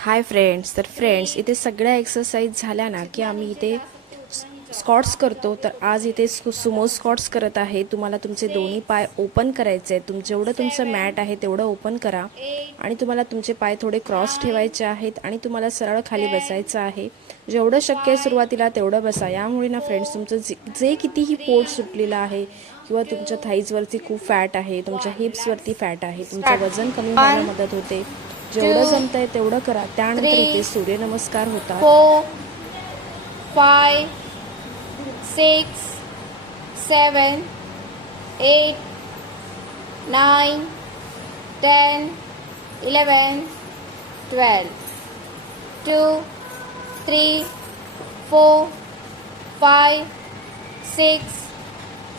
Hi friends तर friends इथे सगळ्या एक्सरसाइज झाल्या ना की आम्ही इथे स्कॉट्स करतो. तर आज इथे सु सुमो स्कॉट्स करत आहे. तुम्हाला तुमचे दोन्ही पाय ओपन करायचे आहेत. तुम जेवढं तुमचं मॅट आहे तेवढं ओपन करा. आणि तुम्हाला तुमचे पाय थोडे क्रॉस ठेवायचे आहेत. आणि तुम्हाला सरळ खाली बसायचं आहे. जेवढं शक्य आहे सुरुवातीला तेवढं बसा. यामुळे ना फ्रेंड्स तुमचं जे जे कितीही पोट सुटलेलं आहे किंवा तुमच्या थाईजवरती खूप फॅट आहे तुमच्या हिप्सवरती फॅट आहे तुमचं वजन कमी होण्यास मदत होते. जेवढं जमत आहे तेवढं करा. त्यानंतर इथे सूर्यनमस्कार होता five six seven eight nine ten eleven twelve two three four five six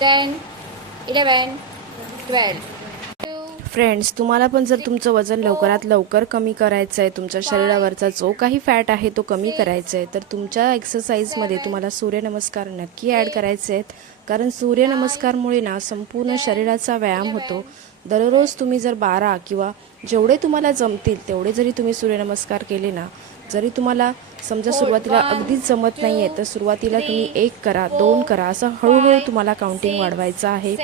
ten eleven twelve friends तुम्हाला पण जर तुमचं वजन लवकरात लवकर कमी करायचं आहे तुमच्या शरीरावरचा जो काही फॅट आहे तो कमी करायचा आहे तर तुमच्या एक्सरसाइजमध्ये तुम्हाला सूर्यनमस्कार नक्की ॲड करायचे आहेत कारण सूर्यनमस्कारमुळे ना संपूर्ण शरीराचा व्यायाम होतो. दररोज तुम्ही जर बारा किंवा जेवढे तुम्हाला जमतील तेवढे जरी तुम्ही सूर्यनमस्कार केले ना जरी तुम्हाला समजा सुरुवातीला अगदीच जमत नाही आहे तर सुरुवातीला तुम्ही एक करा दोन करा असं हळूहळू तुम्हाला काउंटिंग वाढवायचं आहे.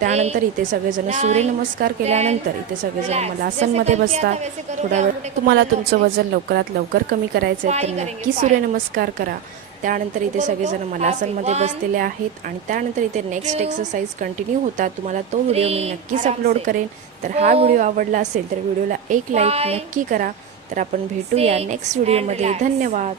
त्यानंतर इथे सगळेजण सूर्यनमस्कार केल्यानंतर इथे सगळेजण मलासनमध्ये बसतात थोडा वेळ तुम्हाला तुमचं वजन लवकरात लवकर कमी करायचं आहे तर नक्की सूर्यनमस्कार करा. त्यानंतर इथे सगळेजण मलासनमध्ये बसलेले आहेत आणि त्यानंतर इथे नेक्स्ट एक्सरसाइज कंटिन्यू होतात. तुम्हाला तो व्हिडिओ मी नक्कीच अपलोड करेन. तर हा व्हिडिओ आवडला असेल तर व्हिडिओला एक लाईक नक्की करा. तर आपण भेटूया नेक्स्ट व्हिडिओमध्ये धन्यवाद.